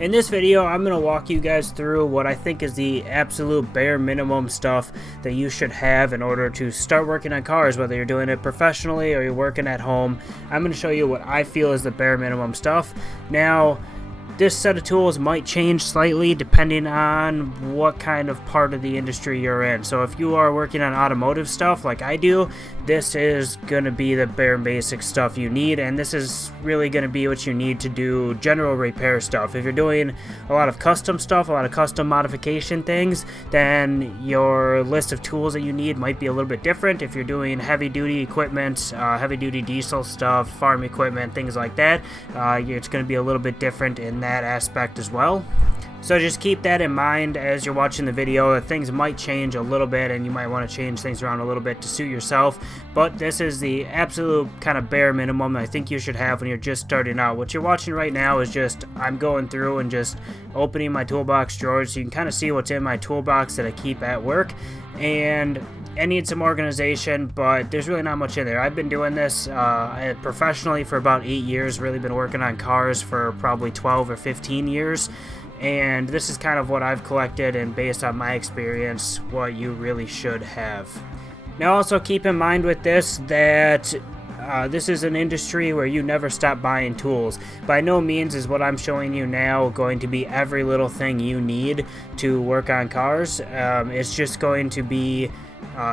In this video, I'm going to walk you guys through what I think is the absolute bare minimum stuff that you should have in order to start working on cars, whether you're doing it professionally or you're working at home. I'm going to show you what I feel is the bare minimum stuff. Now, this set of tools might change slightly depending on what kind of part of the industry you're in. So if you are working on automotive stuff like I do, this is going to be the bare basic stuff you need, and this is really going to be what you need to do general repair stuff. If you're doing a lot of custom stuff, a lot of custom modification things, then your list of tools that you need might be a little bit different. If you're doing heavy duty equipment, heavy duty diesel stuff, farm equipment, things like that, it's going to be a little bit different in that aspect as well. So just keep that in mind as you're watching the video, that things might change a little bit and you might want to change things around a little bit to suit yourself. But this is the absolute kind of bare minimum I think you should have when you're just starting out. What you're watching right now is just I'm going through and just opening my toolbox drawers so you can kind of see what's in my toolbox that I keep at work. And I need some organization, but there's really not much in there. I've been doing this professionally for about 8 years, really been working on cars for probably 12 or 15 years. And this is kind of what I've collected, and based on my experience, what you really should have. Now also keep in mind with this that this is an industry where you never stop buying tools. By no means is what I'm showing you now going to be every little thing you need to work on cars. It's just going to be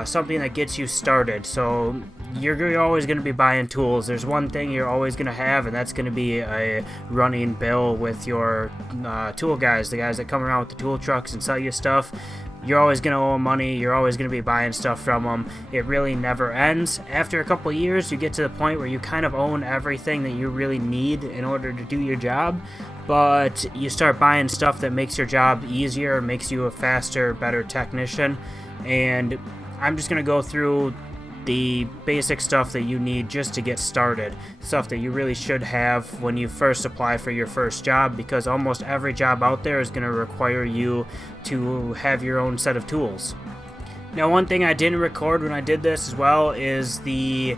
something that gets you started. So you're always going to be buying tools. There's one thing you're always going to have, and that's going to be a running bill with your tool guys, the guys that come around with the tool trucks and sell you stuff. You're always going to owe them money. You're always going to be buying stuff from them. It really never ends. After a couple of years, you get to the point where you kind of own everything that you really need in order to do your job, but you start buying stuff that makes your job easier, makes you a faster, better technician. And I'm just going to go through the basic stuff that you need just to get started, stuff that you really should have when you first apply for your first job, because almost every job out there is going to require you to have your own set of tools. Now, one thing I didn't record when I did this as well is the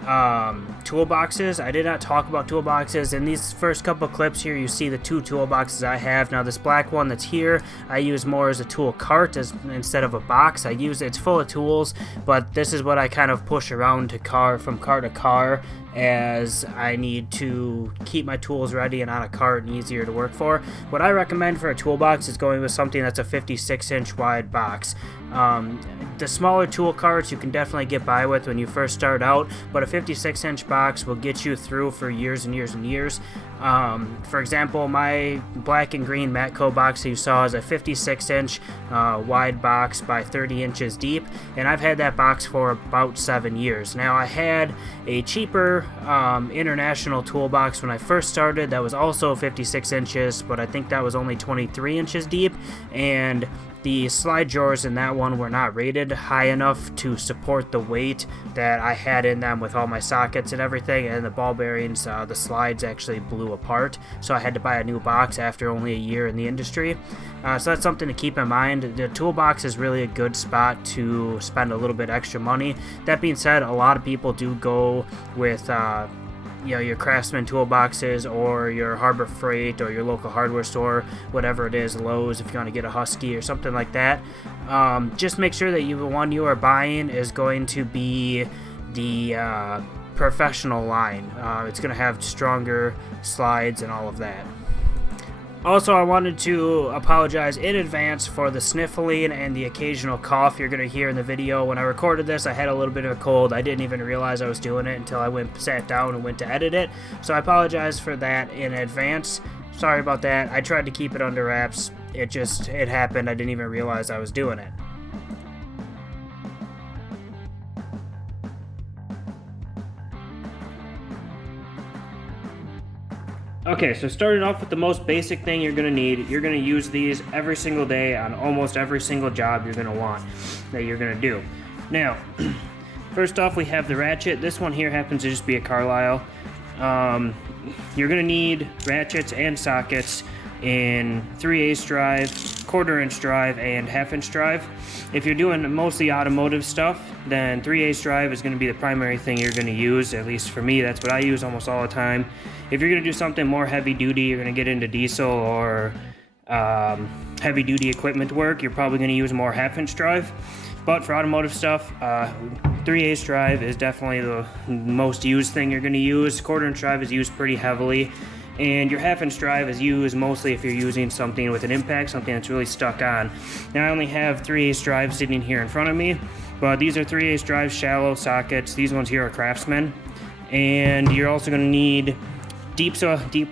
toolboxes. I did not talk about toolboxes. In these first couple clips here, you see the two toolboxes I have. Now, this black one that's here, I use more as a tool cart instead of a box. It's full of tools, but this is what I kind of push around from car to car, as I need to keep my tools ready and on a cart and easier to work for. What I recommend for a toolbox is going with something that's a 56-inch wide box. The smaller tool carts you can definitely get by with when you first start out, but a 56-inch box will get you through for years and years and years. For example, my black and green Matco box that you saw is a 56-inch wide box by 30 inches deep, and I've had that box for about 7 years. Now, I had a cheaper international toolbox when I first started that was also 56 inches, but I think that was only 23 inches deep, and the slide drawers in that one were not rated high enough to support the weight that I had in them with all my sockets and everything, and the ball bearings, the slides actually blew apart, so I had to buy a new box after only a year in the industry. So that's something to keep in mind. The toolbox is really a good spot to spend a little bit extra money. That being said, a lot of people do go with your Craftsman toolboxes or your Harbor Freight or your local hardware store, whatever it is, Lowe's if you want to get a Husky or something like that. Just make sure that the one you are buying is going to be the professional line. It's going to have stronger slides and all of that. Also, I wanted to apologize in advance for the sniffling and the occasional cough you're going to hear in the video. When I recorded this, I had a little bit of a cold. I didn't even realize I was doing it until I sat down and went to edit it. So I apologize for that in advance. Sorry about that. I tried to keep it under wraps. It happened. I didn't even realize I was doing it. Okay, so starting off with the most basic thing you're going to need, you're going to use these every single day on almost every single job you're going to want, that you're going to do. Now, first off, we have the ratchet. This one here happens to just be a Carlisle. You're going to need ratchets and sockets. in 3/8 drive, 1/4 inch drive, and 1/2 inch drive. If you're doing mostly automotive stuff, then 3/8 drive is going to be the primary thing you're going to use. At least for me, that's what I use almost all the time. If you're going to do something more heavy duty, you're going to get into diesel or heavy duty equipment work, you're probably going to use more 1/2 inch drive. But for automotive stuff, 3/8 drive is definitely the most used thing you're going to use. 1/4 inch drive is used pretty heavily. And your 1/2 inch drive is used mostly if you're using something with an impact, something that's really stuck on. Now I only have 3/8 drive sitting here in front of me, but these are 3/8 drive shallow sockets. These ones here are Craftsman. And you're also going to need deep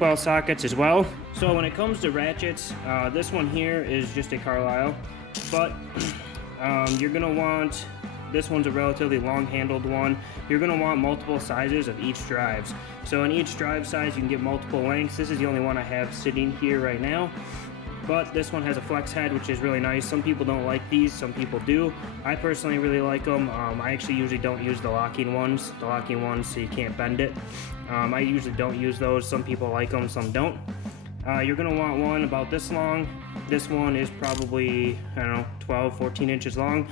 well sockets as well. So when it comes to ratchets, this one here is just a Carlisle, but you're going to want, this one's a relatively long-handled one. You're going to want multiple sizes of each drives. So in each drive size, you can get multiple lengths. This is the only one I have sitting here right now. But this one has a flex head, which is really nice. Some people don't like these, some people do. I personally really like them. I actually usually don't use the locking ones so you can't bend it. I usually don't use those. Some people like them, some don't. You're going to want one about this long. This one is probably, I don't know, 12, 14 inches long.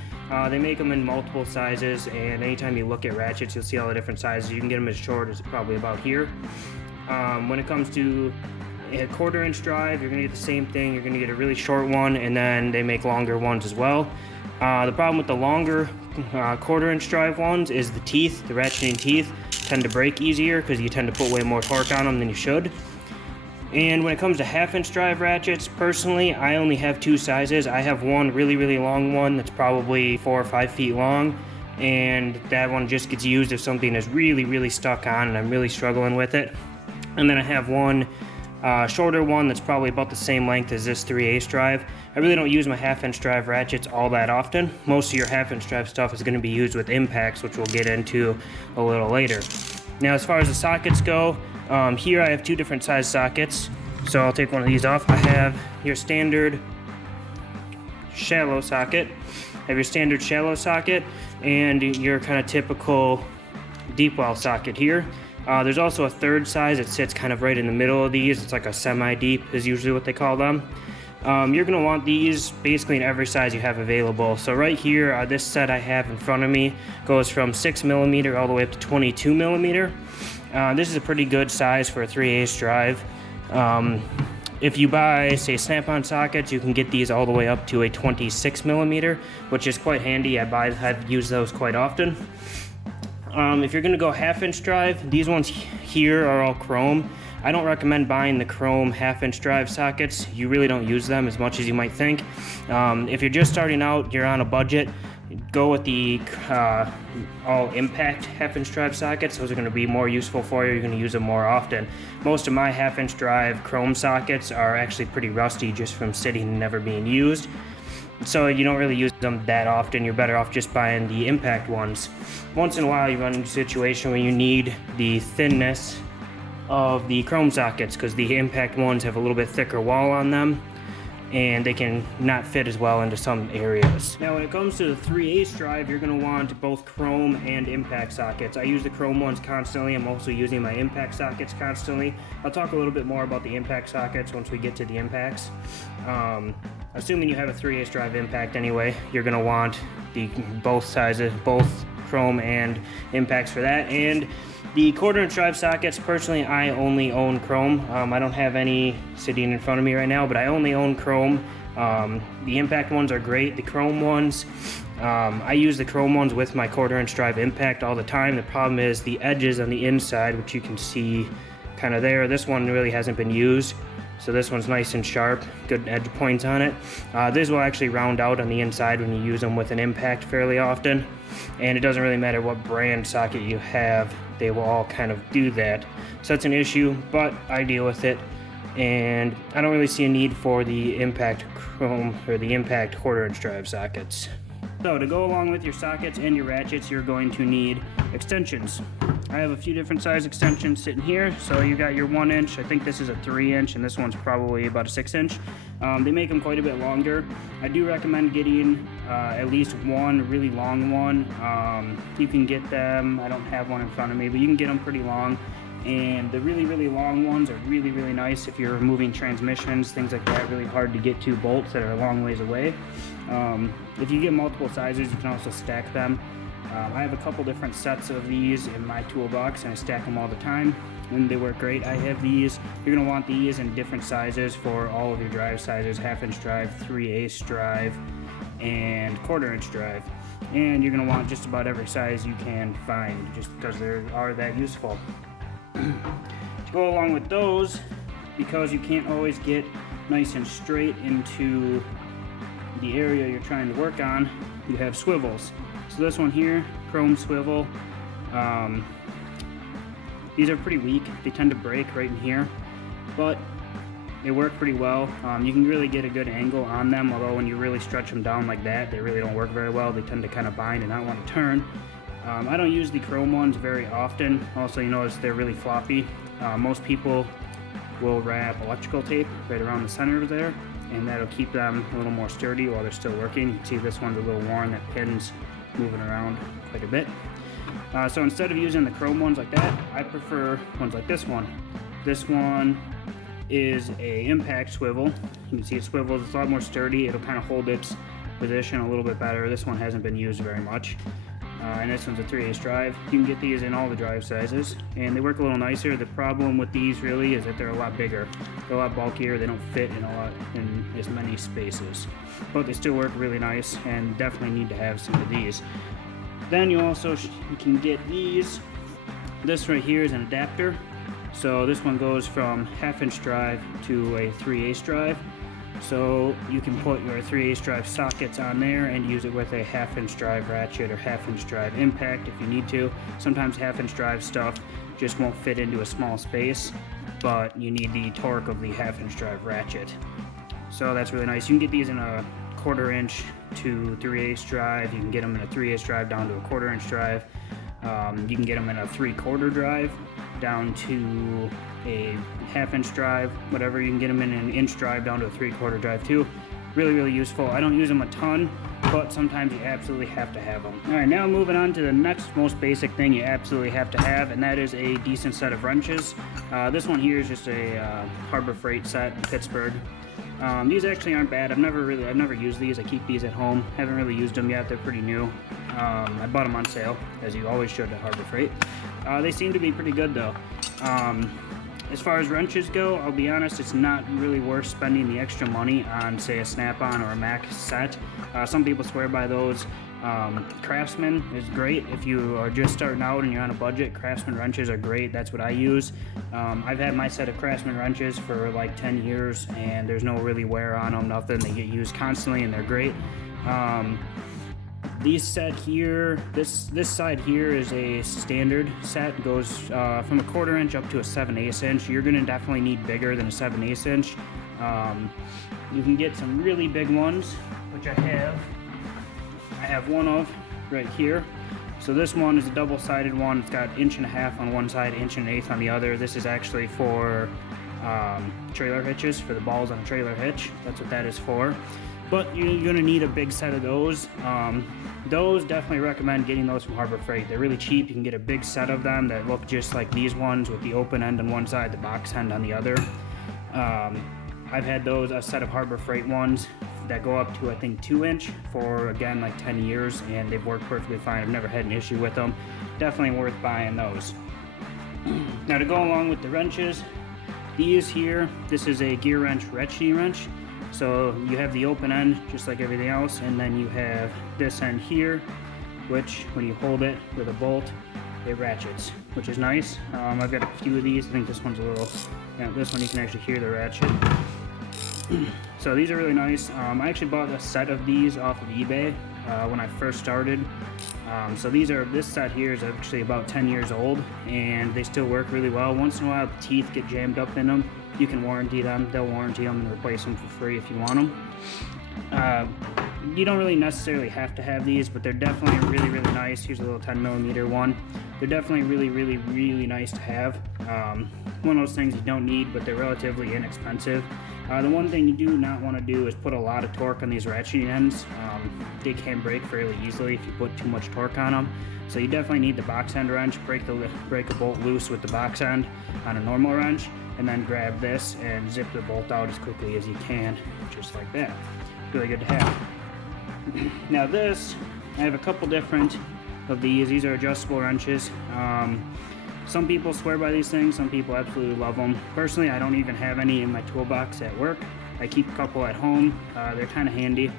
They make them in multiple sizes, and anytime you look at ratchets, you'll see all the different sizes. You can get them as short as probably about here. When it comes to a 1/4 inch drive, you're going to get the same thing. You're going to get a really short one, and then they make longer ones as well. The problem with the longer 1/4 inch drive ones is the teeth, the ratcheting teeth, tend to break easier because you tend to put way more torque on them than you should. And when it comes to 1/2 inch drive ratchets, personally, I only have two sizes. I have one really, really long one that's probably 4 or 5 feet long, and that one just gets used if something is really, really stuck on and I'm really struggling with it. And then I have one shorter one that's probably about the same length as this 3/8 drive. I really don't use my 1/2 inch drive ratchets all that often. Most of your 1/2 inch drive stuff is going to be used with impacts, which we'll get into a little later. Now, as far as the sockets go, here I have two different size sockets, so I'll take one of these off. I have your standard shallow socket, and your kind of typical deep well socket here. There's also a third size that sits kind of right in the middle of these. It's like a semi-deep is usually what they call them. You're going to want these basically in every size you have available. So right here, this set I have in front of me goes from 6mm all the way up to 22mm. This is a pretty good size for a 3/8 drive. If you buy, say, snap-on sockets, you can get these all the way up to a 26mm, which is quite handy. I've used those quite often. If you're going to go 1/2 inch drive, these ones here are all chrome. I don't recommend buying the chrome 1/2 inch drive sockets. You really don't use them as much as you might think. If you're just starting out, you're on a budget, go with the all impact 1/2 inch drive sockets. Those are going to be more useful for you. You're going to use them more often. Most of my 1/2 inch drive chrome sockets are actually pretty rusty just from sitting and never being used. So you don't really use them that often. You're better off just buying the impact ones. Once in a while you run into a situation where you need the thinness of the chrome sockets because the impact ones have a little bit thicker wall on them and they can not fit as well into some areas. Now when it comes to the 3/8 drive, you're going to want both chrome and impact sockets. I use the chrome ones constantly. I'm also using my impact sockets constantly. I'll talk a little bit more about the impact sockets once we get to the impacts. Assuming you have a 3/8 drive impact anyway, you're going to want both sizes, both chrome and impacts for that. And the 1/4 inch drive sockets, personally, I only own chrome. I don't have any sitting in front of me right now, but I only own chrome. The impact ones are great. The chrome ones, I use the chrome ones with my 1/4 inch drive impact all the time. The problem is the edges on the inside, which you can see kind of there. This one really hasn't been used. So this one's nice and sharp, good edge points on it. This will actually round out on the inside when you use them with an impact fairly often. And it doesn't really matter what brand socket you have, they will all kind of do that. So that's an issue, but I deal with it. And I don't really see a need for the impact chrome or the impact 1/4 inch drive sockets. So to go along with your sockets and your ratchets, you're going to need extensions. I have a few different size extensions sitting here. So you got your 1 inch, I think this is a 3 inch, and this one's probably about a 6 inch. They make them quite a bit longer. I do recommend getting at least one really long one. You can get them, I don't have one in front of me, but you can get them pretty long. And the really long ones are really nice if you're removing transmissions, things like that, really hard to get to bolts that are a long ways away. If you get multiple sizes, you can also stack them. I have a couple different sets of these in my toolbox and I stack them all the time and they work great. I have these. You're going to want these in different sizes for all of your drive sizes: 1/2-inch drive, 3/8 drive, and 1/4-inch drive. And you're going to want just about every size you can find just because they are that useful. To go along with those, because you can't always get nice and straight into the area you're trying to work on, you have swivels. So this one here, chrome swivel, these are pretty weak. They tend to break right in here, but they work pretty well. You can really get a good angle on them, although when you really stretch them down like that, they really don't work very well. They tend to kind of bind and not want to turn. I don't use the chrome ones very often. Also, you notice they're really floppy. Most people will wrap electrical tape right around the center of there, and that'll keep them a little more sturdy while they're still working. You can see this one's a little worn, that pin's moving around quite a bit. So instead of using the chrome ones like that, I prefer ones like this one. This one is a impact swivel. You can see it swivels, it's a lot more sturdy. It'll kind of hold its position a little bit better. This one hasn't been used very much. And this one's a 3/8 drive. You can get these in all the drive sizes, and they work a little nicer. The problem with these really is that they're a lot bigger. They're a lot bulkier. They don't fit in as many spaces, but they still work really nice, and definitely need to have some of these. Then you also can get these. This right here is an adapter. So this one goes from 1/2-inch drive to a 3/8 drive. So you can put your 3/8 drive sockets on there and use it with a 1/2-inch drive ratchet or 1/2-inch drive impact if you need to. Sometimes 1/2-inch drive stuff just won't fit into a small space, but you need the torque of the 1/2-inch drive ratchet. So that's really nice. You can get these in a 1/4-inch to 3/8 drive. You can get them in a 3/8 drive down to a 1/4-inch drive. You can get them in a 3/4 drive down to a 1/2-inch drive, whatever. You can get them in an inch drive down to a 3/4 drive too. Really useful. I don't use them a ton, but sometimes you absolutely have to have them. All right, now moving on to the next most basic thing you absolutely have to have, and that is a decent set of wrenches. This one here is just a Harbor Freight set in Pittsburgh. These actually aren't bad. I've never used these. I keep these at home. Haven't really used them yet. They're pretty new. I bought them on sale, as you always should at Harbor Freight. They seem to be pretty good though. As far as wrenches go, I'll be honest, it's not really worth spending the extra money on, say, a Snap-on or a Mac set. Some people swear by those. Craftsman is great if you are just starting out and you're on a budget. Craftsman wrenches are great. That's what I use. I've had my set of Craftsman wrenches for like 10 years and there's no really wear on them, nothing. They get used constantly and they're great. These set here, this side here is a standard set. It goes from a 1/4-inch up to a 7/8 inch. You're gonna definitely need bigger than a 7/8 inch. You can get some really big ones, which I have one of right here. So this one is a double-sided one. It's got 1.5" on one side, 1.1" on the other. This is actually for trailer hitches, for the balls on a trailer hitch. That's what that is for. But you're gonna need a big set of those. Those, definitely recommend getting those from Harbor Freight. They're really cheap. You can get a big set of them that look just like these ones with the open end on one side, the box end on the other. I've had those, a set of Harbor Freight ones that go up to I think 2" for, again, like 10 years, and they've worked perfectly fine. I've never had an issue with them. Definitely worth buying those. Now to go along with the wrenches, these here, this is a gear wrench ratcheting wrench. So you have the open end just like everything else, and then you have this end here, which when you hold it with a bolt, it ratchets, which is nice. I've got a few of these. I think this one's a little, yeah, this one you can actually hear the ratchet. So these are really nice. I actually bought a set of these off of eBay when I first started. So this set here is actually about 10 years old, and they still work really well. Once in a while, the teeth get jammed up in them. You can warranty them. They'll warranty them and replace them for free if you want them. You don't really necessarily have to have these, but they're definitely really nice. Here's a little 10mm one. They're definitely really nice to have. One of those things you don't need, but they're relatively inexpensive. The one thing you do not want to do is put a lot of torque on these ratcheting ends. They can break fairly easily if you put too much torque on them. So you definitely need the box end wrench. Break a bolt loose with the box end on a normal wrench, and then grab this and zip the bolt out as quickly as you can, just like that. Really good to have. Now this, I have a couple different of these. These are adjustable wrenches. Some people swear by these things, some people absolutely love them. Personally, I don't even have any in my toolbox at work. I keep a couple at home. They're kind of handy,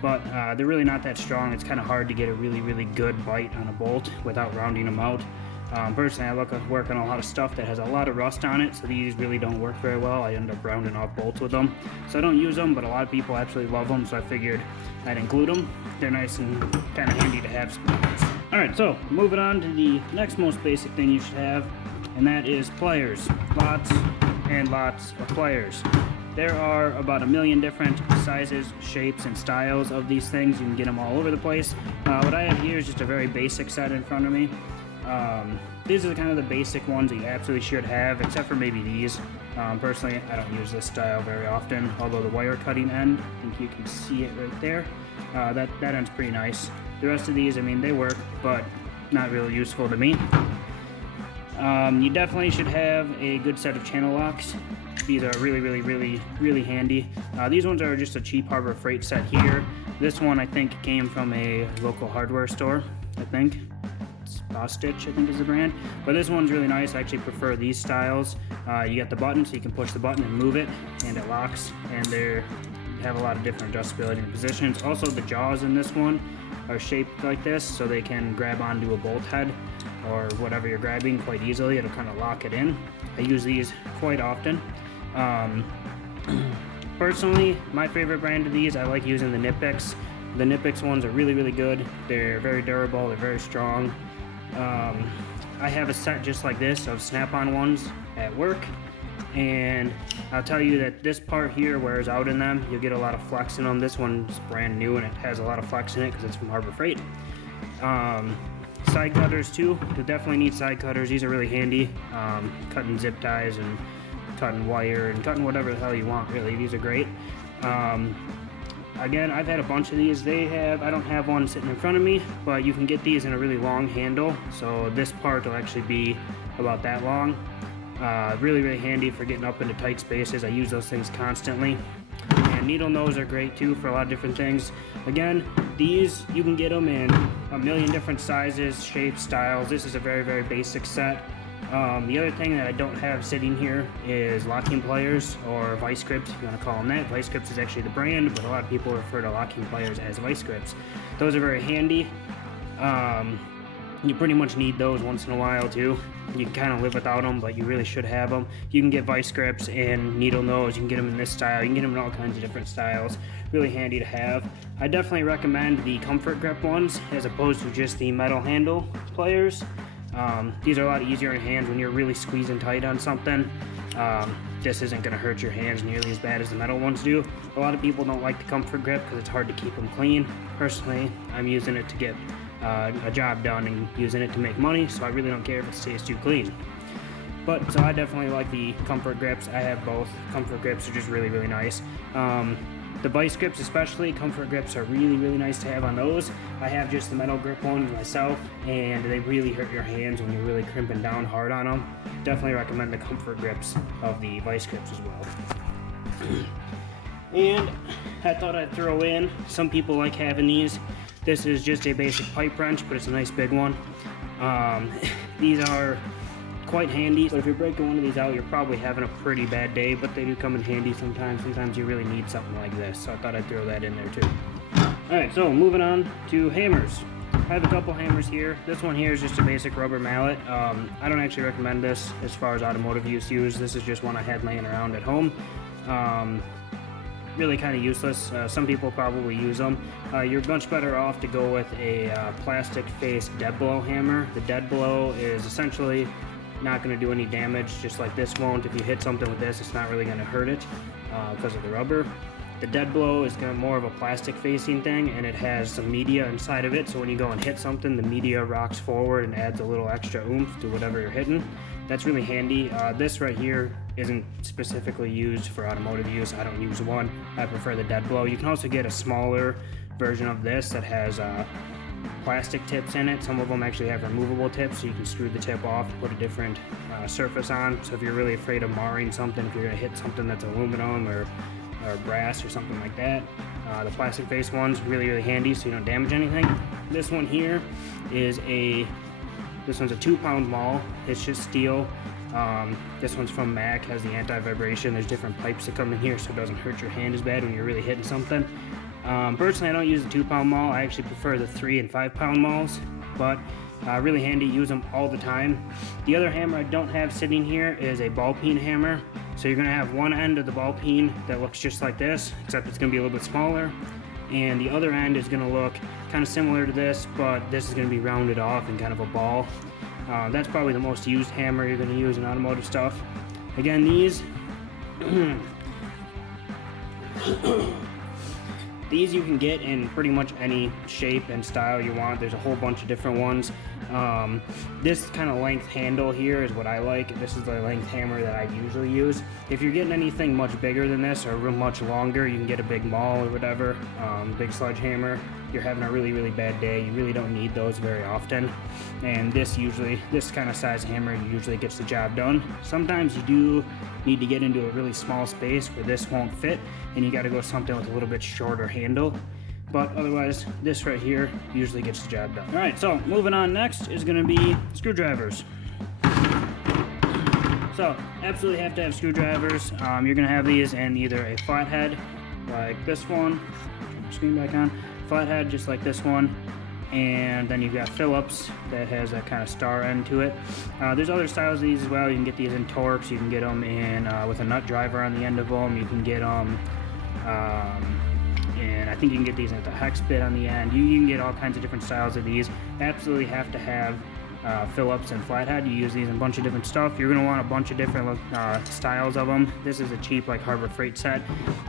but they're really not that strong. It's kind of hard to get a really good bite on a bolt without rounding them out. Personally, I work on a lot of stuff that has a lot of rust on it, so these really don't work very well. I end up rounding off bolts with them. So I don't use them, but a lot of people absolutely love them, so I figured I'd include them. They're nice and kind of handy to have sometimes. Alright, so moving on to the next most basic thing you should have, and that is pliers. Lots and lots of pliers. There are about 1 million different sizes, shapes, and styles of these things. You can get them all over the place. What I have here is just a very basic set in front of me. These are kind of the basic ones that you absolutely should have, except for maybe these. Personally, I don't use this style very often, although the wire cutting end, I think you can see it right there. That end's pretty nice. The rest of these, I mean, they work, but not really useful to me. You definitely should have a good set of channel locks. These are really handy. These ones are just a cheap Harbor Freight set here. This one, I think, came from a local hardware store, I think. Stitch, I think is the brand, but this one's really nice. I actually prefer these styles. You got the button, so you can push the button and move it, and it locks, and they have a lot of different adjustability and positions. Also, the jaws in this one are shaped like this, so they can grab onto a bolt head or whatever you're grabbing quite easily. It'll kind of lock it in. I use these quite often. Personally, my favorite brand of these, I like using the Knipex. The Knipex ones are really good. They're very durable, they're very strong. I have a set just like this of snap-on ones at work, and I'll tell you that this part here wears out in them. You'll get a lot of flex in them. This one's brand new and it has a lot of flex in it because it's from Harbor Freight. Side cutters too. You'll definitely need side cutters. These are really handy. Cutting zip ties and cutting wire and cutting whatever the hell you want, really. These are great. Again, I've had a bunch of these. I don't have one sitting in front of me, but you can get these in a really long handle. So this part will actually be about that long. Really handy for getting up into tight spaces. I use those things constantly. And needle nose are great too for a lot of different things. Again, these, you can get them in 1 million different sizes, shapes, styles. This is a very basic set. The other thing that I don't have sitting here is locking pliers, or vice grips, if you want to call them that. Vice grips is actually the brand, but a lot of people refer to locking pliers as vice grips. Those are very handy. You pretty much need those once in a while too. You can kind of live without them, but you really should have them. You can get vice grips in needle nose. You can get them in this style. You can get them in all kinds of different styles. Really handy to have. I definitely recommend the comfort grip ones as opposed to just the metal handle pliers. These are a lot easier in hands when you're really squeezing tight on something. This isn't going to hurt your hands nearly as bad as the metal ones do. A lot of people don't like the comfort grip because it's hard to keep them clean. Personally, I'm using it to get a job done and using it to make money, so I really don't care if it stays too clean. But so I definitely like the comfort grips. I have both. Comfort grips are just really nice. The vice grips especially, comfort grips are really nice to have on those. I have just the metal grip ones myself, and they really hurt your hands when you're really crimping down hard on them. Definitely recommend the comfort grips of the vice grips as well. And I thought I'd throw in, some people like having these. This is just a basic pipe wrench, but it's a nice big one. These are quite handy, so if you're breaking one of these out, you're probably having a pretty bad day, but they do come in handy sometimes. Sometimes you really need something like this, so I thought I'd throw that in there too. Alright, so moving on to hammers. I have a couple hammers here. This one here is just a basic rubber mallet. I don't actually recommend this as far as automotive use. This is just one I had laying around at home. Really kind of useless. Some people probably use them. You're much better off to go with a plastic face dead blow hammer. The dead blow is essentially not going to do any damage, just like this won't. If you hit something with this, it's not really going to hurt it because of the rubber. The dead blow is more of a plastic facing thing, and it has some media inside of it, so when you go and hit something, the media rocks forward and adds a little extra oomph to whatever you're hitting. That's really handy. This right here isn't specifically used for automotive use. I don't use one. I prefer the dead blow. You can also get a smaller version of this that has plastic tips in it. Some of them actually have removable tips, so you can screw the tip off, put a different surface on. So if you're really afraid of marring something, if you're going to hit something that's aluminum or brass or something like that, the plastic face one's really handy, so you don't damage anything. This one here is this one's a 2-pound maul. It's just steel. This one's from Mac, has the anti-vibration. There's different pipes that come in here, so it doesn't hurt your hand as bad when you're really hitting something. Personally, I don't use the 2-pound maul. I actually prefer the 3 and 5-pound mauls, but really handy. Use them all the time. The other hammer I don't have sitting here is a ball peen hammer. So you're going to have one end of the ball peen that looks just like this, except it's going to be a little bit smaller, and the other end is going to look kind of similar to this, but this is going to be rounded off and kind of a ball. That's probably the most used hammer you're going to use in automotive stuff. Again, these these you can get in pretty much any shape and style you want. There's a whole bunch of different ones. This kind of length handle here is what I like. This is the length hammer that I usually use. If you're getting anything much bigger than this or much longer, you can get a big maul or whatever, big sledgehammer. You're having a really bad day, you really don't need those very often. And this kind of size hammer usually gets the job done. Sometimes you do need to get into a really small space where this won't fit, and you got to go something with a little bit shorter handle. But otherwise, this right here usually gets the job done. All right, so moving on, next is going to be screwdrivers. So absolutely have to have screwdrivers. You're going to have these in either a flathead like this one, turn the screen back on, flathead just like this one, and then you've got Phillips that has that kind of star end to it. There's other styles of these as well. You can get these in Torx. You can get them in with a nut driver on the end of them. You can get them and I think you can get these at the Hex Bit on the end. You can get all kinds of different styles of these. Absolutely have to have Phillips and flathead. You use these in a bunch of different stuff. You're going to want a bunch of different styles of them. This is a cheap like Harbor Freight set.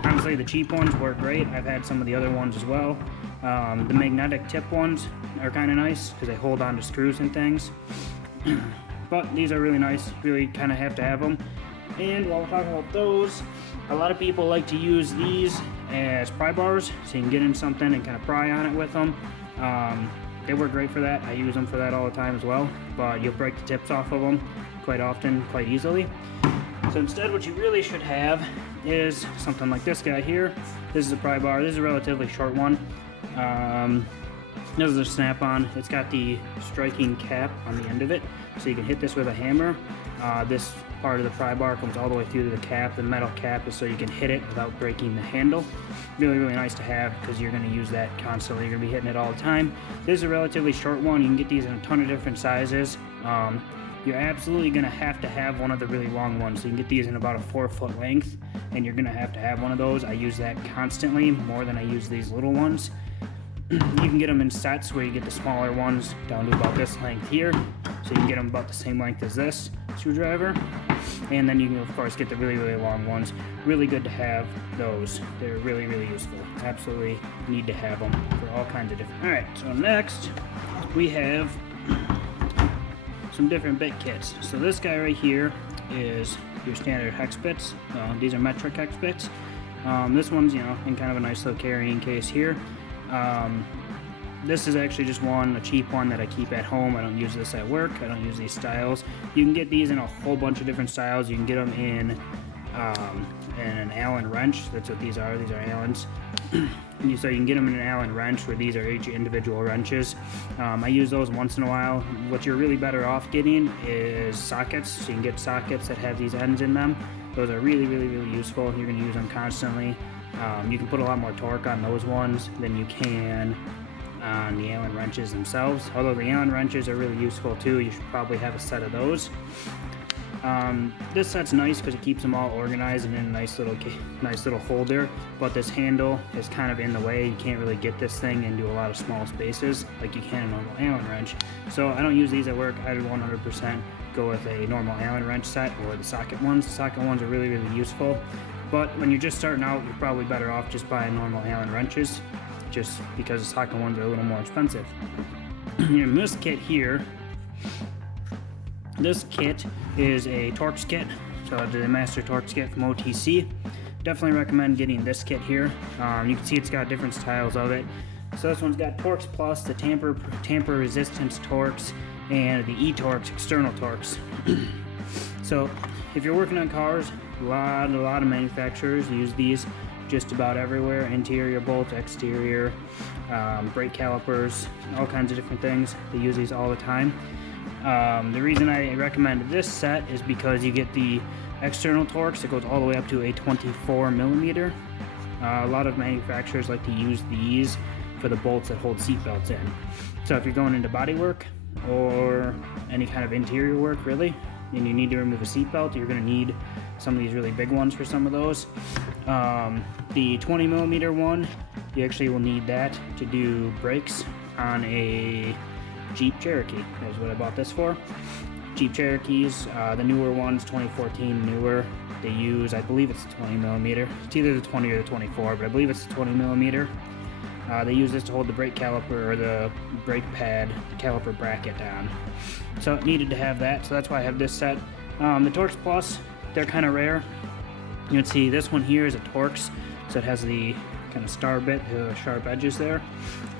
Honestly, the cheap ones work great. I've had some of the other ones as well. The magnetic tip ones are kind of nice because they hold on to screws and things. But these are really nice. Really kind of have to have them. And while we're talking about those, a lot of people like to use these as pry bars, so you can get in something and kind of pry on it with them. They work great for that. I use them for that all the time as well, but you'll break the tips off of them quite often, quite easily. So instead, what you really should have is something like this guy here. This is a pry bar. This is a relatively short one. This is a snap-on. It's got the striking cap on the end of it, so you can hit this with a hammer. This part of the pry bar comes all the way through to the cap. The metal cap is so you can hit it without breaking the handle. Really nice to have because you're going to use that constantly. You're going to be hitting it all the time. This is a relatively short one. You can get these in a ton of different sizes. You're absolutely going to have one of the really long ones. So you can get these in about a 4-foot length, and you're going to have one of those. I use that constantly, more than I use these little ones. You can get them in sets where you get the smaller ones down to about this length here. So you can get them about the same length as this screwdriver. And then you can, of course, get the really long ones. Really good to have those. They're really useful. Absolutely need to have them for all kinds of different... Alright, so next we have some different bit kits. So this guy right here is your standard Hex Bits. These are metric Hex Bits. This one's, in kind of a nice little carrying case here. This is actually just a cheap one that I keep at home. I don't use this at work. I don't use these styles. You can get these in a whole bunch of different styles. You can get them in an Allen wrench. That's what these are. These are Allens. So you can get them in an Allen wrench where these are each individual wrenches. I use those once in a while. What you're really better off getting is sockets. So you can get sockets that have these ends in them. Those are really useful. You're going to use them constantly. You can put a lot more torque on those ones than you can on the Allen wrenches themselves. Although the Allen wrenches are really useful too. You should probably have a set of those. This set's nice because it keeps them all organized and in a nice little holder, but this handle is kind of in the way. You can't really get this thing into a lot of small spaces like you can a normal Allen wrench. So I don't use these at work. I would 100% go with a normal Allen wrench set or the socket ones. The socket ones are really useful. But when you're just starting out, you're probably better off just buying normal Allen wrenches, just because the socket ones are a little more expensive. And this kit here, this kit is a Torx kit, so the Master Torx kit from OTC. Definitely recommend getting this kit here. You can see it's got different styles of it. So this one's got Torx Plus, the tamper resistance Torx, and the E-Torx external Torx. So if you're working on cars, a lot of manufacturers use these just about everywhere. Interior bolts, exterior, brake calipers, all kinds of different things. They use these all the time. The reason I recommend this set is because you get the external Torx that goes all the way up to a 24 millimeter. A lot of manufacturers like to use these for the bolts that hold seat belts in. So if you're going into body work or any kind of interior work really, and you need to remove a seat belt, you're going to need some of these really big ones for some of those. The 20 millimeter one, you actually will need that to do brakes on a Jeep Cherokee. That's what I bought this for. Jeep Cherokees, the newer ones, 2014 newer, they use, I believe it's the 20 millimeter. It's either the 20 or the 24, but I believe it's the 20 millimeter. They use this to hold the brake caliper or the brake pad caliper bracket down. So it needed to have that, so that's why I have this set. The Torx Plus, they're kind of rare. You can see this one here is a Torx, so it has the kind of star bit, the sharp edges there.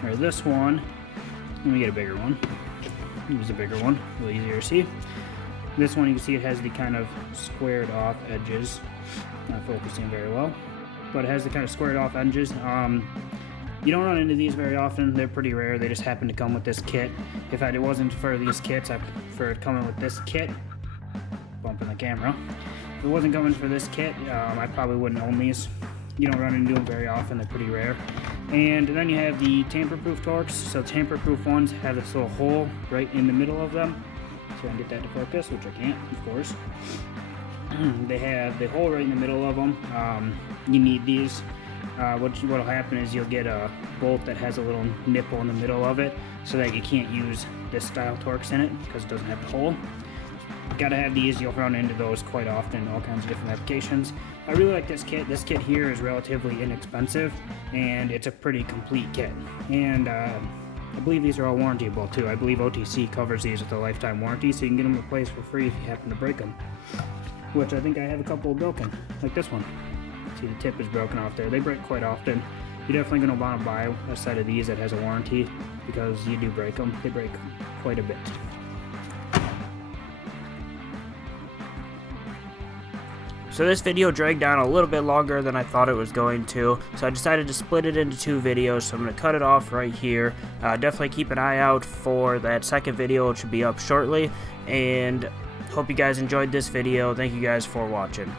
Or this one, let me get a bigger one. Use a bigger one, a little easier to see. This one you can see it has the kind of squared off edges. Not focusing very well, but it has the kind of squared off edges. You don't run into these very often. They're pretty rare. They just happen to come with this kit. If it wasn't for these kits, I prefer it coming with this kit. Bumping the camera. If it wasn't coming for this kit, I probably wouldn't own these. You don't run into them very often. They're pretty rare. And then you have the tamper-proof Torx. So tamper-proof ones have this little hole right in the middle of them. So I can get that to focus, which I can't, of course. They have the hole right in the middle of them. You need these. What'll happen is you'll get a bolt that has a little nipple in the middle of it so that you can't use this style Torx in it because it doesn't have the hole. Gotta have these. You'll run into those quite often, all kinds of different applications. I really like this kit. This kit here is relatively inexpensive and it's a pretty complete kit. And I believe these are all warrantyable too. I believe OTC covers these with a lifetime warranty, so you can get them replaced for free if you happen to break them. Which I think I have a couple broken, like this one. See, the tip is broken off there. They break quite often. You're definitely going to want to buy a set of these that has a warranty because you do break them. They break quite a bit. So this video dragged on a little bit longer than I thought it was going to, so I decided to split it into two videos, so I'm going to cut it off right here. Definitely keep an eye out for that second video. It should be up shortly, and hope you guys enjoyed this video. Thank you guys for watching.